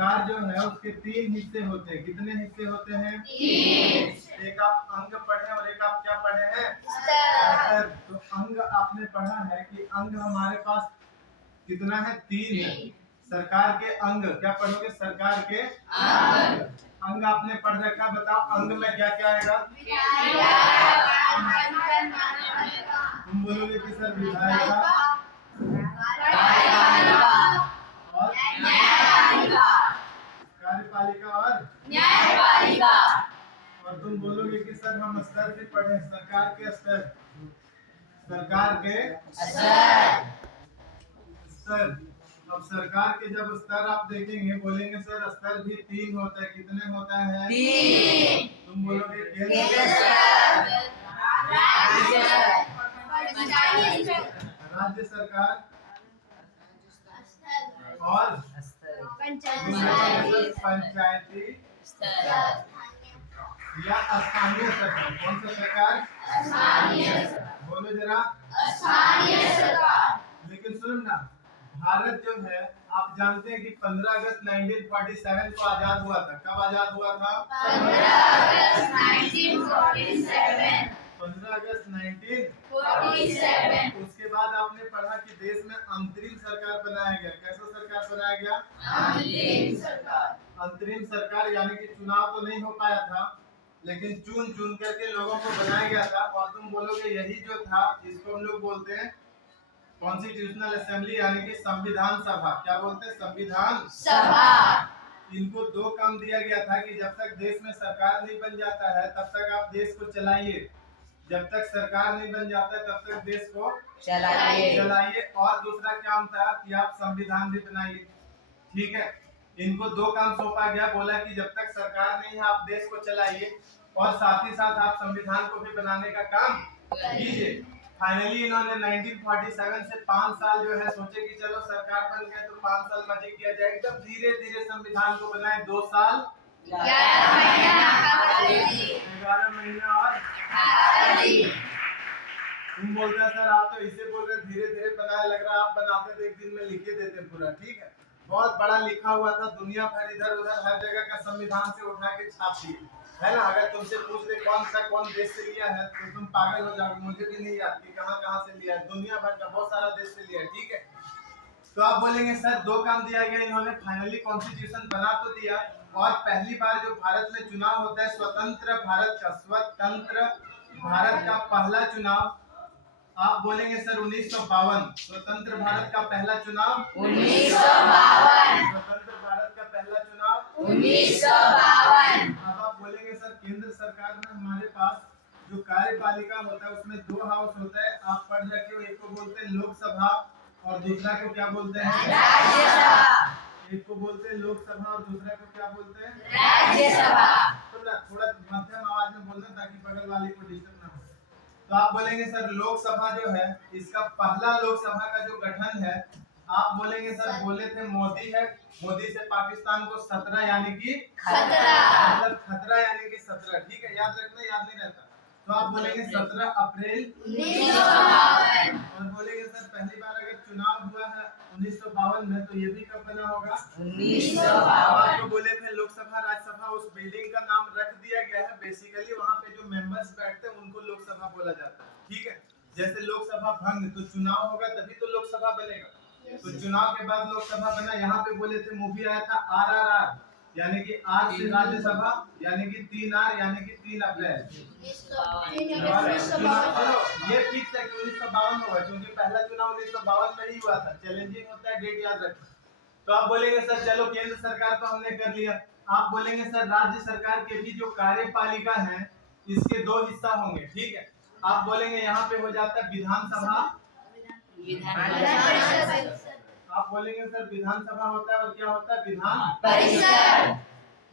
सरकार जो है उसके 3 हिस्से होते हैं। कितने हिस्से होते हैं? 3। एक आप अंग पढ़े और एक आप क्या पढ़े हैं? स्तर। तो अंग आपने पढ़ा है कि अंग हमारे पास कितना है? 3 है। सरकार के अंग क्या पढ़ोगे? सरकार के अंग आपने पढ़ रखा। बताओ अंग में क्या क्या आएगा? तुम बोलोगे कि सर विधायिका और कार्यपालिका और न्यायपालिका। और तुम बोलोगे कि सर हम स्तर भी पढ़े। सरकार के स्तर, सरकार के स्तर। अब सरकार के जब स्तर आप देखेंगे बोलेंगे सर स्तर भी 3 होता है। कितने होता है? 3। तुम बोलोगे केंद्र राज्य सरकार और पंचायती या स्थानीय सरकार। कौन सा सरकार? बोलो जरा। लेकिन सुन ना, भारत जो है आप जानते हैं कि 15 अगस्त 1947 को आजाद हुआ था। कब आजाद हुआ था? 15 अगस्त 1947। उसके बाद आपने पढ़ा कि देश में अंतरिम सरकार बनाया गया। कैसा सरकार बनाया गया? अंतरिम सरकार यानी कि चुनाव तो नहीं हो पाया था लेकिन चुन चुन करके लोगों को बनाया गया था। और तुम बोलोगे यही जो था इसको हम लोग बोलते हैं कॉन्स्टिट्यूशनल असेंबली यानी कि संविधान सभा। क्या बोलते हैं? संविधान सभा। इनको 2 काम दिया गया था कि जब तक देश में सरकार नहीं बन जाता है तब तक आप देश को चलाइए। जब तक सरकार नहीं बन जाता है तब तक देश को चलाइए। और दूसरा काम था कि आप संविधान भी बनाइए। ठीक है, इनको 2 काम सौंपा गया। बोला कि जब तक सरकार नहीं है आप देश को चलाइए और साथ ही साथ आप संविधान को भी बनाने का काम कीजिए। फाइनली इन्होंने 1947 से 5 साल जो है सोचे कि चलो सरकार बन गया तो 5 साल मजे किया जाए। एकदम धीरे धीरे संविधान को बनाए। 2 साल 11 महीना और तुम बोलते हैं सर आप तो इसे बोल रहे धीरे धीरे बनाया। लग रहा आप बनाते तो एक दिन में लिख के देते पूरा। ठीक है, बहुत बड़ा लिखा हुआ था। दुनिया भर इधर उधर हर जगह का संविधान से उठा के छाप दिए है ना। अगर तुमसे पूछ ले कौन देश से लिया है तो तुम पागल हो जाओगे। मुझे भी नहीं याद कि कहाँ से लिया है। दुनिया भर का बहुत सारा देश से लिया है। ठीक है, तो आप बोलेंगे सर 2 काम दिया गया इन्होंने। फाइनली कॉन्स्टिट्यूशन बना तो दिया। और पहली बार जो भारत में चुनाव होता है स्वतंत्र भारत का पहला चुनाव आप बोलेंगे सर 1952। स्वतंत्र भारत का पहला चुनाव 1952। स्वतंत्र भारत का पहला चुनाव 1952। अब आप बोलेंगे सर केंद्र सरकार में हमारे पास जो कार्यपालिका होता है उसमें 2 हाउस होता है। आप पढ़ रखे हो, एक को बोलते हैं लोकसभा और दूसरा को क्या बोलते हैं? राज्यसभा। एक को बोलते हैं लोकसभा और दूसरा को क्या बोलते हैं? राज्यसभा। थोड़ा मध्यम आवाज में बोलना ताकि बगल वाले को डिस्टर्ब ना हो। तो आप बोलेंगे सर लोकसभा जो है इसका पहला लोकसभा का जो गठन है आप बोलेंगे सर बोले थे मोदी है। मोदी से पाकिस्तान को 17 यानी कि खतरा यानी कि 17। ठीक है, याद रखना, याद नहीं रहता। तो आप बोलेंगे 17 अप्रैल 1952। और बोलेंगे सर पहली बार अगर चुनाव हुआ है 1952 में तो ये भी कब बना होगा? 1952। आपको बोले थे लोकसभा राज्यसभा उस बिल्डिंग का नाम रख दिया गया है। बेसिकली वहाँ पे जो मेंबर्स बैठते हैं उनको लोकसभा बोला जाता है। ठीक है, जैसे लोकसभा भंग तो चुनाव होगा तभी तो लोकसभा बनेगा। तो चुनाव के बाद लोकसभा बना। यहाँ पे बोले थे मूवी आया था RRR यानी कि R से राज्यसभा यानी कि 3 R यानी कि 3 अप्रैल। ये फिक्स है कि 1952 होगा क्योंकि पहला चुनाव 1952 में ही हुआ था। चैलेंजिंग होता है, डेट याद रखना। तो आप बोलेंगे सर चलो केंद्र सरकार तो हमने कर लिया। आप बोलेंगे सर राज्य सरकार के भी जो कार्यपालिका है इसके 2 हिस्सा होंगे। ठीक है, आप बोलेंगे यहाँ पे हो जाता है विधानसभा आप बोलेंगे सर विधानसभा होता है और क्या होता है? विधान परिषद।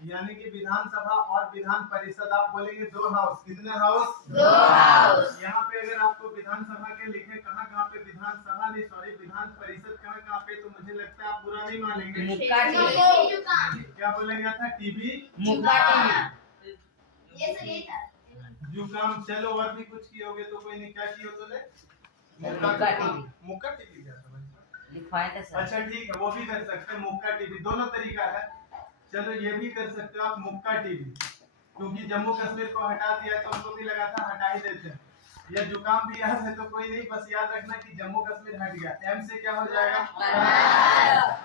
यानी कि विधानसभा और विधान परिषद। आप बोलेंगे 2 हाउस। कितने हाउस? 2 हाउस। यहाँ पे अगर आपको विधानसभा के लिखे कहाँ पे विधानसभा नहीं सॉरी विधान परिषद कहाँ पे तो मुझे लगता है आप बुरा नहीं मानेंगे। क्या बोलेंगे था? टीवी जुकाम। चलो और भी कुछ किए होगे तो कोई नहीं। क्या किए हो मुक्का टीवी लिखवाया था सर। अच्छा ठीक है, वो भी कर सकते हैं। मुक्का टीवी दोनों तरीका है। चलो ये भी कर सकते हो आप मुक्का टीबी, क्योंकि जम्मू कश्मीर को हटा दिया तो उनको भी लगा था हटा ही देते हैं। या जुकाम भी याद है तो कोई नहीं, बस याद रखना कि जम्मू कश्मीर हट गया। एम से क्या हो जाएगा?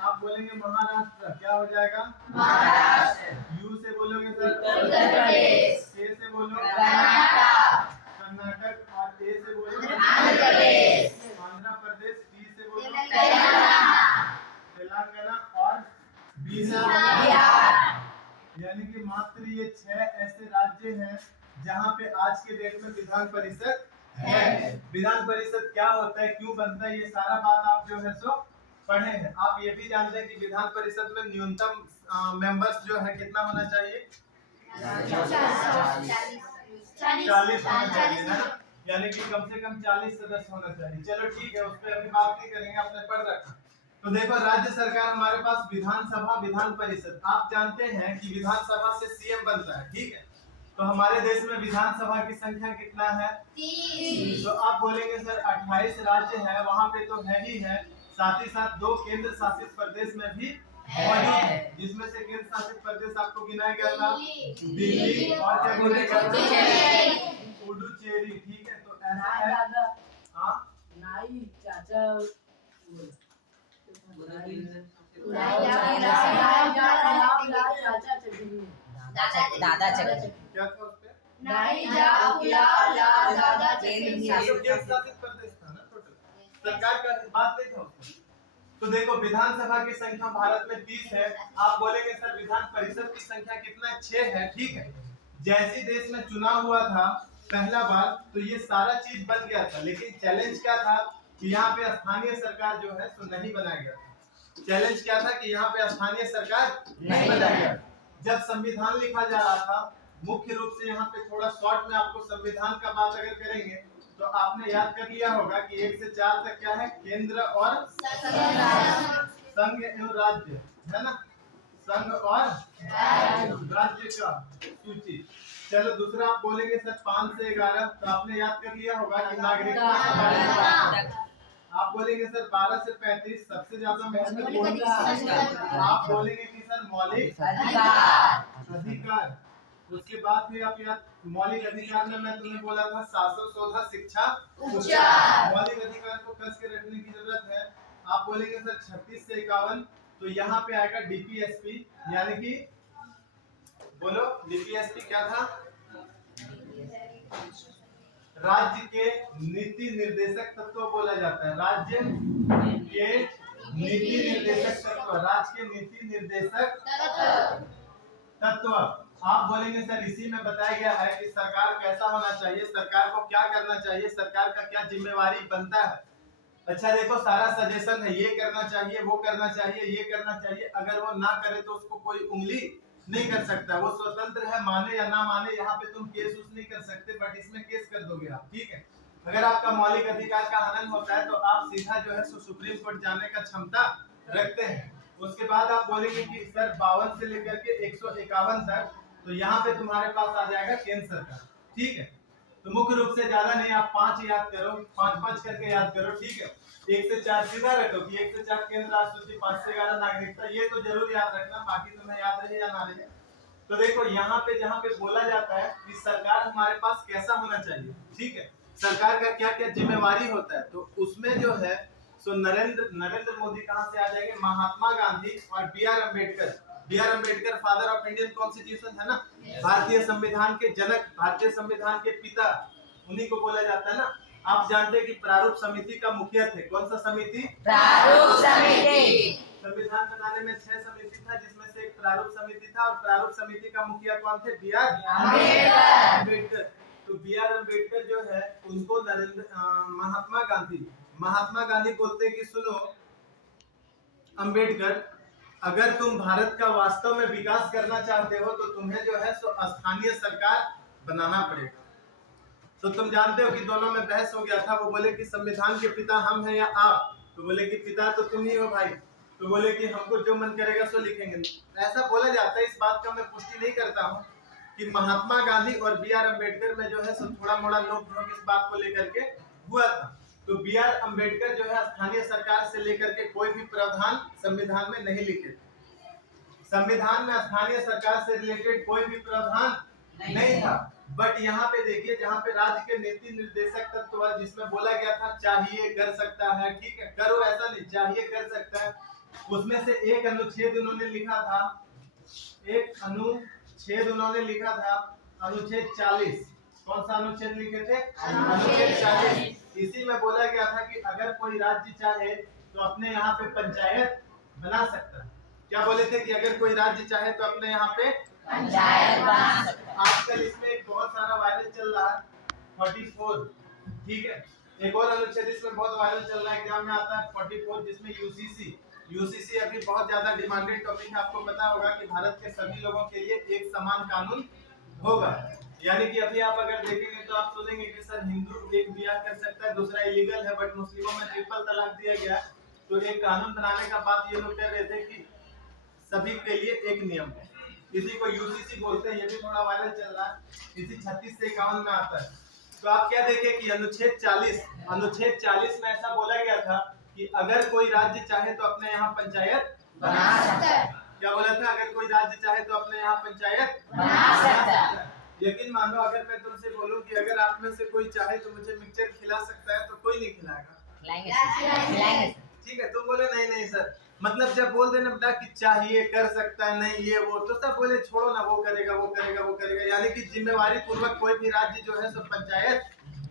आप बोलेंगे महाराष्ट्र, क्या हो जाएगा? महाराष्ट्र। यू से बोलोगे सर? उत्तर प्रदेश। के से बोलो? कर्नाटक। कर्नाटक। और ए से बोलो? आंध्र प्रदेश। आंध्र प्रदेश। टी से बोलो? तेलंगाना। तेलंगाना। और बी से बिहार। यानी कि मात्र ये 6 ऐसे राज्य हैं जहां पे आज के डेट में विधान परिषद है। विधान परिषद क्या होता है, क्यों बनता है, ये सारा बात आप जो है सो पढ़े हैं। आप ये भी जानते हैं कि विधान परिषद में न्यूनतम मेंबर्स जो है कितना होना चाहिए? 40 होना चाहिए, है ना? यानी कि कम से कम 40 सदस्य होना चाहिए। चलो ठीक है, उस पर अभी बात नहीं करेंगे, आपने पढ़ रखा। तो देखो, राज्य सरकार हमारे पास विधानसभा, विधान परिषद। आप जानते हैं कि विधानसभा से सीएम बनता है, ठीक है? तो हमारे देश में विधानसभा की संख्या कितना है? 30। तो आप बोलेंगे सर 28 राज्य है, वहाँ पे तो है ही है, साथ ही साथ 2 केंद्र शासित प्रदेश में भी मौजूद है, जिसमें से केंद्र शासित प्रदेश आपको गिनाया गया था दिल्ली, और क्या गिनाया गया था? पुडुचेरी। ठीक है, तो ऐसा है। हाँ नहीं चाचा दादा चल क्या था उस पे? सरकार का बात नहीं था उसमें। तो देखो, विधानसभा की संख्या भारत में 30 है। आप बोलेंगे सर विधान परिषद की संख्या कितना? 6 है, ठीक है। जैसे देश में चुनाव हुआ था पहला बार, तो ये सारा चीज बन गया था, लेकिन चैलेंज क्या था कि यहाँ पे स्थानीय सरकार जो है तो नहीं बनाया गया था। चैलेंज क्या था कि यहाँ पे स्थानीय सरकार नहीं बनाया गया। जब संविधान लिखा जा रहा था, मुख्य रूप से यहाँ पे थोड़ा शॉर्ट में आपको संविधान का बात अगर करेंगे तो आपने याद कर लिया होगा कि 1 से 4 तक क्या है? केंद्र और संघ एवं राज्य, है ना? संघ और राज्य का सूची। चलो दूसरा आप बोलेंगे सर 5 से 11, तो आपने याद कर लिया होगा कि नागरिकता। आप बोलेंगे सर 12 से 35, सबसे ज्यादा महत्वपूर्ण। आप बोलेंगे कि सर मौलिक अधिकार। उसके बाद फिर आप याद, मौलिक अधिकार में मैं तुम्हें बोला था शासन शोधा शिक्षा उपचार। मौलिक अधिकार को कस के रखने की जरूरत है। आप बोलेंगे सर 36 से 51, तो यहाँ पे आएगा डीपीएसपी, यानी कि बोलो डीपीएसपी क्या था? राज्य के नीति निर्देशक तत्व बोला जाता है। राज्य के नीति निर्देशक तत्व, राज्य के नीति निर्देशक तत्व। आप बोलेंगे सर इसी में बताया गया है कि सरकार कैसा होना चाहिए, सरकार को क्या करना चाहिए, सरकार का क्या जिम्मेवारी बनता है। अच्छा देखो, सारा सजेशन है, ये करना चाहिए, वो करना चाहिए, ये करना चाहिए। अगर वो ना करे तो उसको कोई उंगली नहीं कर सकता, वो स्वतंत्र है, माने या ना माने। यहाँ पे तुम केस उस नहीं कर सकते, बट इसमें केस कर दोगे आप, ठीक है? अगर आपका मौलिक अधिकार का हनन होता है तो आप सीधा जो है सुप्रीम कोर्ट जाने का क्षमता रखते हैं। उसके बाद आप बोलेंगे कि सर 52 से लेकर के 151 तक, तो यहाँ पे तुम्हारे पास आ जाएगा केंद्र सरकार, ठीक है? तो मुख्य रूप से ज्यादा नहीं, आप 5 याद करो, 5 करके याद करो, ठीक है? 1 से 4 सीधा रखो कि 1 से 4 केंद्र राज सूची, 5 से 11 नागरिकता। ये तो जरूर याद रखना, बाकी तुम्हें याद रहे या ना रहे। तो देखो यहाँ पे जहाँ पे बोला जाता है कि सरकार हमारे पास कैसा होना चाहिए, ठीक है? सरकार का क्या क्या जिम्मेवारी होता है, तो उसमें जो है सो नरेंद्र मोदी कहाँ से आ जाएंगे? महात्मा गांधी और B R. Ambedkar. B R. Ambedkar father of Indian constitution है ना, भारतीय संविधान के जनक, भारतीय संविधान के पिता, उन्हीं को बोला जाता है ना। आप जानते हैं कि प्रारूप समिति का मुखिया थे। कौन सा समिति? प्रारूप समिति। संविधान बनाने में 6 समिति था, जिसमें से एक प्रारूप समिति था, और प्रारूप समिति का मुखिया कौन थे? बी.आर. अम्बेडकर। तो बी.आर. अम्बेडकर जो है उनको महात्मा गांधी बोलते हैं कि सुनो अम्बेडकर, अगर तुम भारत का वास्तव में विकास करना चाहते हो तो तुम्हें जो है सो स्थानीय सरकार बनाना पड़ेगा। तो तुम जानते हो कि दोनों में बहस हो गया था। वो बोले कि संविधान के पिता हम हैं या आप? तो बोले कि पिता तो तुम ही हो भाई। तो बोले कि हमको जो मन करेगा सो लिखेंगे। ऐसा बोला जाता है, इस बात का मैं पुष्टि नहीं करता हूँ कि महात्मा गांधी और बी.आर. अम्बेडकर में जो है सो थोड़ा मोड़ा नोक-झोंक इस बात को लेकर के हुआ था। तो बी.आर. अम्बेडकर जो है स्थानीय सरकार से लेकर के कोई भी प्रावधान संविधान में नहीं लिखे। संविधान में स्थानीय सरकार से रिलेटेड कोई भी प्रावधान नहीं था। बट यहाँ पे देखिए, जहाँ पे राज्य के नीति निर्देशक तत्व जिसमें बोला गया था चाहिए कर सकता है, ठीक है, करो ऐसा नहीं, चाहिए कर सकता है, उसमें से एक अनुच्छेद उन्होंने लिखा था, एक अनुच्छेद उन्होंने लिखा था, अनुच्छेद 40। कौन सा अनुच्छेद लिखे थे? अनुच्छेद 40। इसी में बोला गया था कि अगर कोई राज्य चाहे तो अपने यहाँ पे पंचायत बना सकता है। क्या बोले थे कि अगर कोई राज्य चाहे तो अपने यहाँ पे पंचायत बना सकता है। आजकल इसमें एक बहुत सारा वायरल चल रहा है 44, ठीक है। एक और अनुच्छेद इसमें बहुत वायरल चल रहा है, एग्जाम में आता है 44, जिसमें यूसीसी अभी बहुत ज्यादा डिमांडेड टॉपिक है। आपको पता होगा कि भारत के सभी लोगों के लिए एक समान कानून होगा। यानी कि अभी आप अगर देखेंगे तो आप सोचेंगे कि सर हिंदू एक ब्याह कर सकता है, दूसरा इलीगल है, बट मुस्लिमों में ट्रिपल तलाक दिया गया। तो एक कानून बनाने का बात ये लोग कर रहे थे कि सभी के लिए एक नियम है। इसी को यूसीसी बोलते हैं, ये भी थोड़ा वायरल चल रहा है। इसी 36 से 51 में आता है। तो आप क्या देखें कि अनुच्छेद 40 में ऐसा बोला गया था कि अगर कोई राज्य चाहे तो अपने यहाँ पंचायत बना सकता है। क्या बोला था? अगर कोई राज्य चाहे तो अपने यहाँ पंचायत बना सकता है। यकीन मान लो, अगर मैं तुमसे बोलूं कि अगर आप में से कोई चाहे तो मुझे मिक्सचर खिला सकता है, तो कोई नहीं खिलाएगा, खिलाएंगे। ठीक है। तुम बोले नहीं नहीं सर, मतलब जब बोल देना बेटा कि चाहिए कर सकता है, नहीं ये वो, तो सब बोले छोड़ो ना, वो करेगा वो करेगा वो करेगा। यानी कि जिम्मेवारी पूर्वक कोई भी राज्य जो है सो पंचायत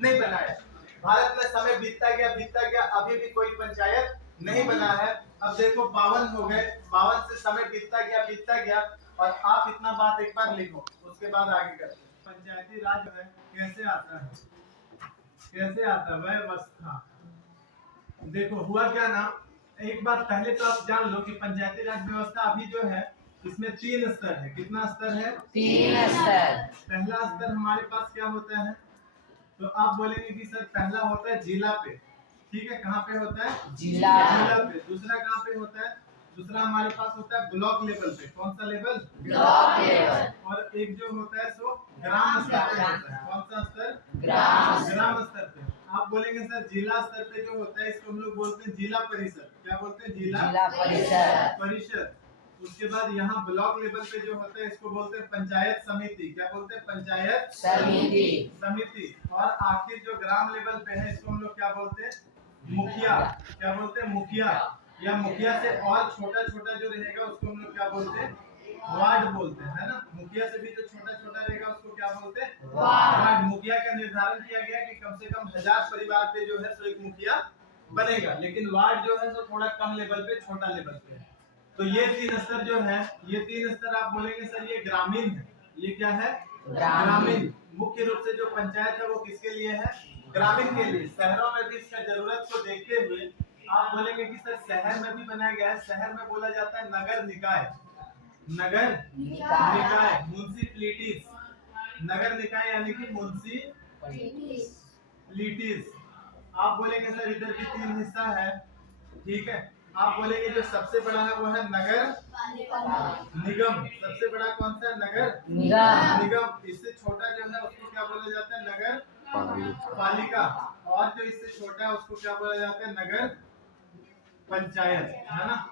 नहीं बनाया। भारत में समय बीतता गया, अभी भी कोई पंचायत नहीं बना है। अब देखो 52 हो गए, 52 से समय बीतता गया। और आप इतना बात एक बार लिखो, उसके बाद आगे करते हैं। पंचायती राज है कैसे आता है व्यवस्था। देखो हुआ क्या ना, एक बार पहले तो आप जान लो कि पंचायती राज व्यवस्था अभी जो है इसमें 3 स्तर है। कितना स्तर है? 3 स्तर। पहला स्तर हमारे पास क्या होता है, तो आप बोलेंगे कि सर पहला होता है जिला पे, ठीक है। कहाँ पे होता है? जिला पे। दूसरा कहाँ पे होता है? दूसरा हमारे पास होता है ब्लॉक लेवल पे। कौन सा लेवल? Block level. और एक जो होता है सो ग्राम स्तर पे होता है। कौन सा स्तर? ग्राम स्तर पे। आप बोलेंगे सर जिला स्तर पे जो होता है इसको हम लोग बोलते हैं जिला परिषद। क्या बोलते हैं? जिला परिषद। उसके बाद यहाँ ब्लॉक लेवल पे जो होता है इसको बोलते हैं पंचायत समिति। क्या बोलते हैं? पंचायत समिति। और आखिर जो ग्राम लेवल पे है इसको हम लोग क्या बोलते हैं? मुखिया। क्या बोलते हैं? मुखिया। या मुखिया से और छोटा जो रहेगा उसको हम लोग क्या बोलते हैं? वार्ड बोलते हैं, है ना। मुखिया से भी जो छोटा रहेगा उसको क्या बोलते हैं? वार्ड। मुखिया का निर्धारण किया गया कि कम से कम 1000 परिवार पे जो है सो एक मुखिया बनेगा, लेकिन वार्ड जो है सो थोड़ा कम लेवल पे, छोटा लेवल पे है। तो ये 3 स्तर जो है, ये 3 स्तर आप बोलेंगे सर ये ग्रामीण है। ये क्या है? ग्रामीण। मुख्य रूप से जो पंचायत है वो किसके लिए है? ग्रामीण के लिए। शहरों में भी इसका जरूरत को देखते हुए आप बोलेंगे कि सर शहर में भी बनाया गया है। शहर में बोला जाता है नगर निकाय, म्युनिसिपैलिटीज। नगर निकाय यानी कि म्युनिसिपैलिटीज। आप बोलेंगे सर इधर भी 3 हिस्सा है, ठीक है। आप बोलेंगे जो सबसे बड़ा है वो है नगर निगम। सबसे बड़ा कौन सा है? नगर निगम। इससे छोटा जो है उसको क्या बोला जाता है? नगर पालिका। और जो इससे छोटा है उसको क्या बोला जाता है? नगर पंचायत, है ना।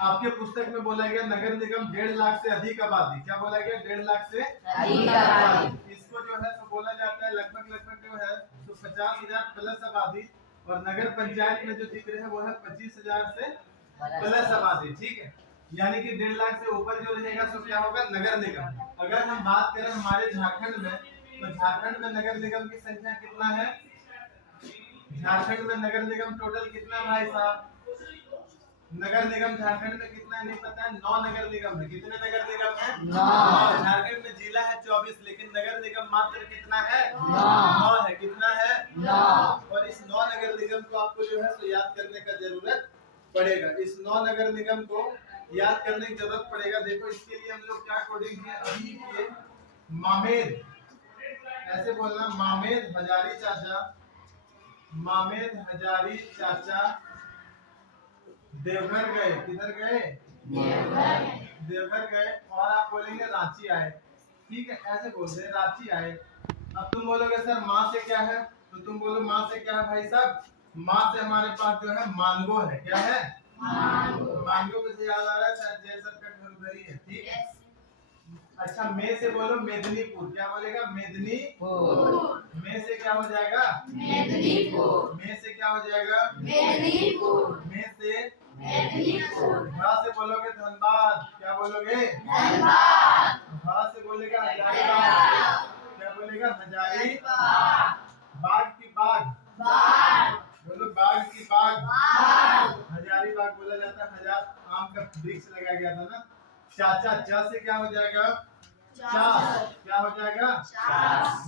आपके पुस्तक में बोला गया नगर निगम 1.5 लाख से अधिक आबादी। क्या बोला गया? 1.5 लाख से अधिक आबादी। इसको जो है तो बोला जाता है लगभग जो है तो 50,000 प्लस आबादी। और नगर पंचायत में जो दिख रहे हैं वो है 25,000 से प्लस आबादी, ठीक है। यानी कि 1.5 लाख से ऊपर जो रहेगा तो क्या होगा? नगर निगम। अगर हम बात करें हमारे झारखंड में, तो झारखंड में नगर निगम की संख्या कितना है? झारखंड में नगर निगम टोटल कितना भाई साहब? नगर निगम झारखंड में कितना नहीं पता है? 9 नगर निगम है। कितने नगर निगम है? 9। झारखंड में जिला है 24, लेकिन नगर निगम मात्र कितना है? 9 है। कितना है? 9। और इस 9 नगर निगम को आपको जो है तो याद करने का जरूरत पड़ेगा। इस 9 नगर निगम को याद करने की जरूरत पड़ेगा। देखो इसके लिए हम लोग क्या कोडिंग किए अभी ये मामेर, ऐसे बोलना मामेर हजारी चाचा, मामेर हजारी चाचा देवघर गए। किधर गए? देवघर गए। और आप बोलेंगे रांची आए, ठीक है। ऐसे बोलते हैं रांची आए। अब तुम बोलोगे सर माँ से क्या है, तो तुम बोलो माँ से क्या है भाई साहब? माँ से हमारे पास जो है मानगो है। क्या है? मांगो मुझे याद आ रहा है शायद जय सर का घर उधर ही है, ठीक है। अच्छा, मे से बोलो मेदिनीपुर, क्या बोलेगा? मेदिनीपुर। मे से क्या हो जाएगा? मेदिनीपुर। मे से क्या हो जाएगा? मेदिनीपुर। मे से मेदिनीपुर। धा से बोलोगे धनबाद, क्या बोलोगे? धनबाद। धा से बोलेगा हजारीबाग, क्या बोलेगा? हजारीबाग। बाग की बाग, बोलो बाग की बाग। हजारीबाग बोला जाता है, हजार आम का वृक्ष लगाया गया था ना। चाचा, चा से क्या हो जाएगा? चास, क्या हो जाएगा?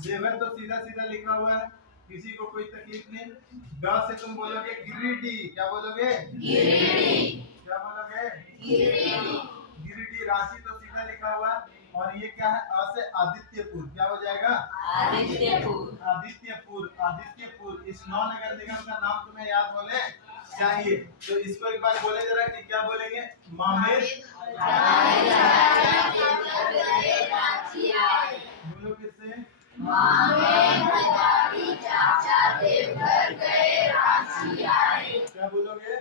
जेवर तो सीधा सीधा लिखा हुआ है, किसी को कोई तकलीफ नहीं। ग से तुम बोलोगे गिरिडीह, क्या बोलोगे? गिरिडीह। क्या बोलोगे? गिरिडीह। गिरिडीह। रांची तो सीधा लिखा हुआ है। और ये क्या है? अ से आदित्यपुर, क्या हो जाएगा? आदित्यपुर। आदित्यपुर। आदित्यपुर। इस नौ नगर निगम का नाम तुम्हें याद होने चाहिए, तो इसको एक बार बोले जरा कि क्या बोलेंगे? मामेर। बोलो फिर से। क्या बोलोगे?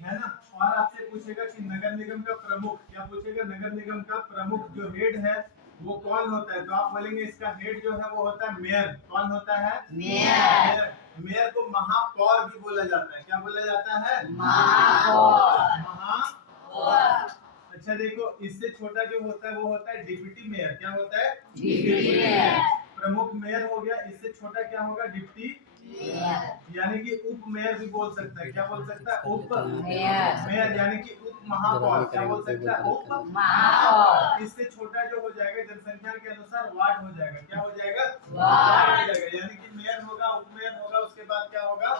है ना। और आपसे पूछेगा कि नगर निगम का प्रमुख, क्या पूछेगा? नगर निगम का प्रमुख जो हेड है वो कौन होता है? तो आप बोलेंगे इसका हेड जो है वो होता है मेयर। कौन होता है? मेयर। मेयर को महापौर भी बोला जाता है, क्या बोला जाता है? महापौर। महापौर। अच्छा देखो, इससे छोटा जो होता है वो होता है डिप्टी मेयर, क्या होता है? Deputy mayor. प्रमुख मेयर हो गया, इससे छोटा क्या होगा? डिप्टी यानी कि उप मेयर भी बोल सकता है, क्या बोल सकता है? उप मेयर यानी कि उप महापौर, क्या बोल सकता है? उप महापौर। इससे छोटा जो हो जाएगा जनसंख्या के अनुसार वार्ड हो जाएगा, क्या हो जाएगा? वार्ड हो जाएगा। यानी कि मेयर होगा, उप मेयर होगा, उसके बाद क्या होगा?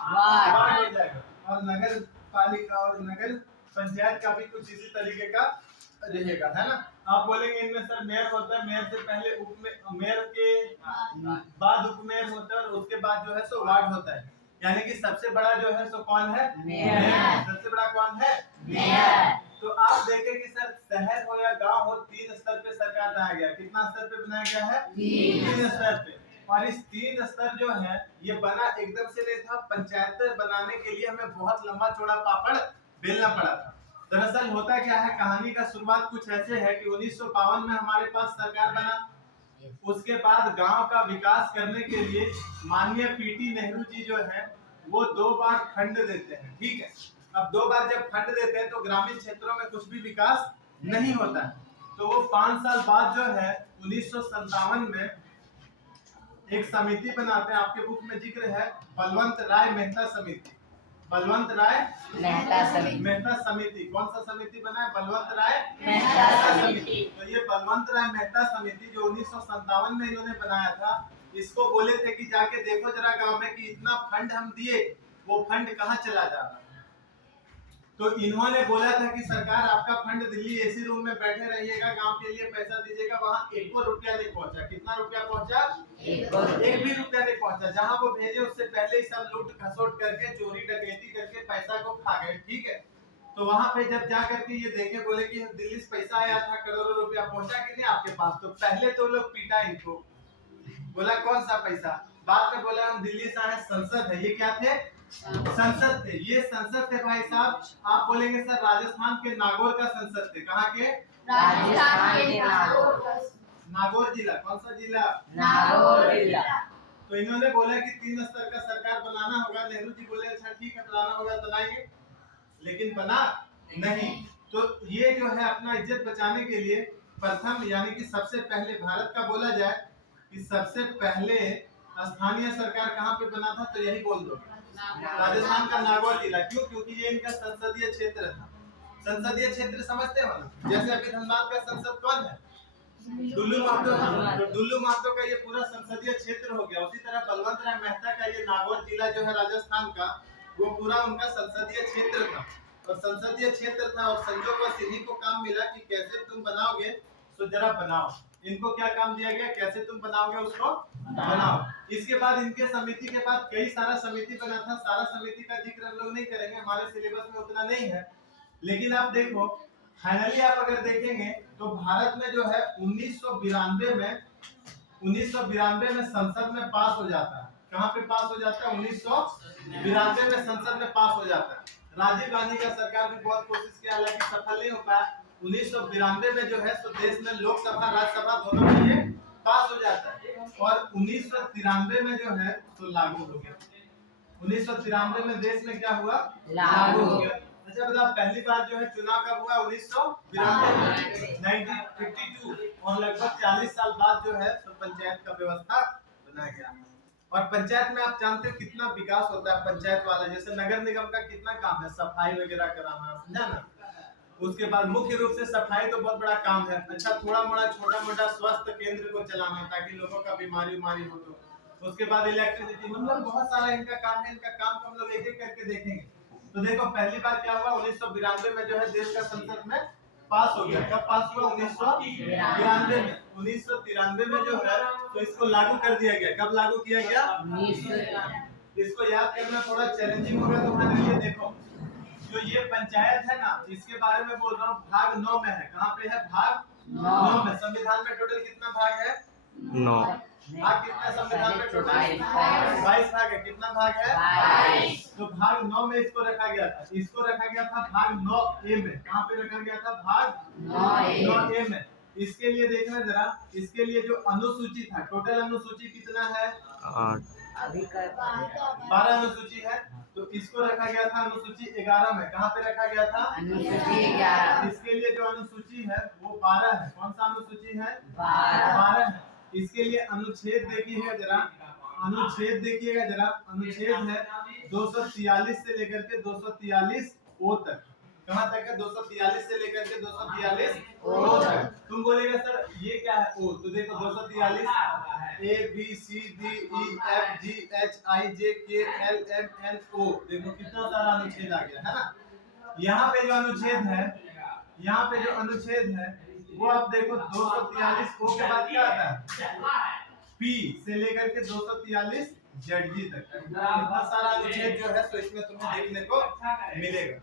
वार्ड हो जाएगा। और नगर पालिका और नगर पंचायत का भी कुछ इसी तरीके का रहेगा, है ना। आप बोलेंगे इनमें सर मेयर होता है, मेयर से पहले उप मेयर के बाद उप मेयर होता है, और उसके बाद जो है सो वार्ड होता है। यानी कि सबसे बड़ा जो है सो कौन है? मेयर। सबसे बड़ा कौन है? मेयर। तो आप देखें कि सर शहर हो या गांव हो, 3 स्तर पे सरकार बनाया गया। कितना स्तर पे बनाया गया है? 3 स्तर पे। और इस 3 स्तर जो है ये बना एकदम से नहीं था। पंचायत बनाने के लिए हमें बहुत लंबा चौड़ा पापड़ बेलना पड़ा था। दरअसल होता क्या है, कहानी का शुरुआत कुछ ऐसे है कि 1952 में हमारे पास सरकार बना। उसके बाद गांव का विकास करने के लिए माननीय पीटी नेहरू जी जो है वो 2 बार फंड देते हैं, ठीक है। अब 2 बार जब फंड देते हैं तो ग्रामीण क्षेत्रों में कुछ भी विकास नहीं होता है। तो वो 5 साल बाद जो है 1957 में एक समिति बनाते हैं, आपके बुक में जिक्र है बलवंत राय मेहता समिति। बलवंत राय मेहता समिति। कौन सा समिति बना है? बलवंत राय मेहता समिति। तो ये बलवंत राय मेहता समिति जो 1957 में इन्होंने बनाया था, इसको बोले थे कि जाके देखो जरा गांव में कि इतना फंड हम दिए, वो फंड कहाँ चला जा रहा है। तो इन्होंने बोला था कि सरकार आपका फंड दिल्ली एसी रूम में बैठे रहिएगा, गांव के लिए पैसा दीजिएगा। वहाँ 1 रुपया नहीं पहुंचा। कितना रुपया पहुंचा? 1 भी रुपया नहीं पहुंचा। जहां वो भेजे उससे पहले ही सब लूट खसोट करके, चोरी डकैती करके पैसा को खा गए, ठीक है। तो वहां पे जब जा करके ये देखे, बोले कि दिल्ली से पैसा आया था, करोड़ों रुपया पहुंचा कि नहीं आपके पास। तो पहले तो लोग पीटा इनको, बोला कौन सा पैसा। बाद में बोला हम दिल्ली से आए, संसद है। ये क्या थे? संसद थे। ये संसद थे भाई साहब। आप बोलेंगे सर राजस्थान के नागौर का संसद थे। कहाँ के? राजस्थान के नागौर। नागौर जिला। कौन सा जिला? नागौर जिला। तो इन्होंने बोला कि 3 स्तर का सरकार बनाना होगा। नेहरू जी बोले अच्छा ठीक है, बनाना होगा बनाएंगे, लेकिन बना नहीं। तो ये जो है अपना इज्जत बचाने के लिए प्रथम यानी कि सबसे पहले भारत का बोला जाए कि सबसे पहले स्थानीय सरकार कहाँ पे बना था, तो यही बोल दो राजस्थान का नागौर जिला। क्यों? क्योंकि ये इनका संसदीय क्षेत्र था। संसदीय क्षेत्र समझते हो ना? जैसे अभी धनबाद का संसद कौन है? दुल्लू महतो। तो दुल्लू महतो का ये पूरा संसदीय क्षेत्र हो गया। उसी तरह बलवंत राय मेहता का ये नागौर जिला जो है राजस्थान का, वो पूरा उनका संसदीय क्षेत्र था। और संसदीय क्षेत्र था और संजोगवश इन्हीं को काम मिला कि कैसे तुम बनाओगे, तो जरा बनाओ। इनको क्या काम दिया गया? कैसे तुम बनाओगे उसको बनाओ। इसके बाद इनके समिति के बाद कई सारा समिति बना था। सारा समिति का जिक्र हम लोग नहीं करेंगे, हमारे सिलेबस में उतना नहीं है। लेकिन आप देखो फाइनली आप अगर देखेंगे तो भारत में जो है 1992 में संसद में पास हो जाता है। कहाँ पे पास हो जाता है? 1992 में संसद में पास हो जाता है। राजीव गांधी का सरकार भी बहुत कोशिश किया, हालांकि सफल नहीं हो पाया। 1992 में जो है तो देश में लोकसभा राज्यसभा दोनों में ये पास हो जाता है, और 1993 में जो है तो लागू हो गया। 1993 में देश में क्या हुआ? लागू हो गया। अच्छा बताओ, पहली बार जो है चुनाव कब हुआ? 1992 1952, और लगभग 40 साल बाद जो है तो पंचायत का व्यवस्था बनाया गया। और पंचायत में आप जानते हो कितना विकास होता है पंचायत वाला, जैसे नगर निगम का कितना काम है, सफाई वगैरह कराना, समझा ना। उसके बाद मुख्य रूप से सफाई तो बहुत बड़ा काम है। अच्छा, थोड़ा मोड़ा छोटा मोटा स्वास्थ्य केंद्र को चलाना ताकि लोगों का बीमारी हो तो। उसके बाद इलेक्ट्रिसिटी, मतलब बहुत सारा इनका काम है। इनका काम को हम लोग एक एक करके देखेंगे। तो देखो, पहली बार क्या हुआ? 1992 में जो है देश का संसद में पास हो गया। कब पास हुआ? 1993 में। 1993 में जो है तो इसको लागू कर दिया गया। कब लागू किया गया? 1993। इसको याद करना थोड़ा चैलेंजिंग होगा तुम्हारे लिए। देखो, जो ये पंचायत है ना, इसके बारे में बोल रहा हूँ, भाग 9 में है। कहाँ पे है? भाग 9 में। संविधान में टोटल कितना भाग है? 9। भाग कितना संविधान में टोटल? 22 भाग है। कितना भाग है? 22। तो भाग 9 में इसको रखा गया था। इसको रखा गया था भाग 9A में। कहाँ पे रखा गया था? भाग 9A में। इसके लिए देखना जरा, इसके लिए जो अनुसूची था, टोटल अनुसूची कितना है? 8। अभी कर 12 अनुसूची है। तो इसको रखा गया था अनुसूची 11 में। कहाँ पे रखा गया था? अनुसूची 11। इसके लिए जो अनुसूची है वो 12 है। कौन सा अनुसूची है? 12 है। इसके लिए अनुच्छेद देखिएगा जरा, अनुच्छेद देखिएगा जरा। अनुच्छेद है 243 से लेकर के 243 ओ तक। कहाँ तक है? 243 से लेकर के 243 ओ तक। तुम बोलेगा सर ये क्या है ओ? तो देखो 243 A B C D E F G H I J K L M N O। देखो कितना सारा अनुच्छेद आ गया है ना। यहाँ पे जो अनुच्छेद है, यहाँ पे जो अनुच्छेद है वो आप देखो 243 ओ के बाद क्या आता है? P से लेकर के 243 ZG तक। इतना सारा अनुच्छेद जो है तो इसमें तुम्हें देखने को मिलेगा।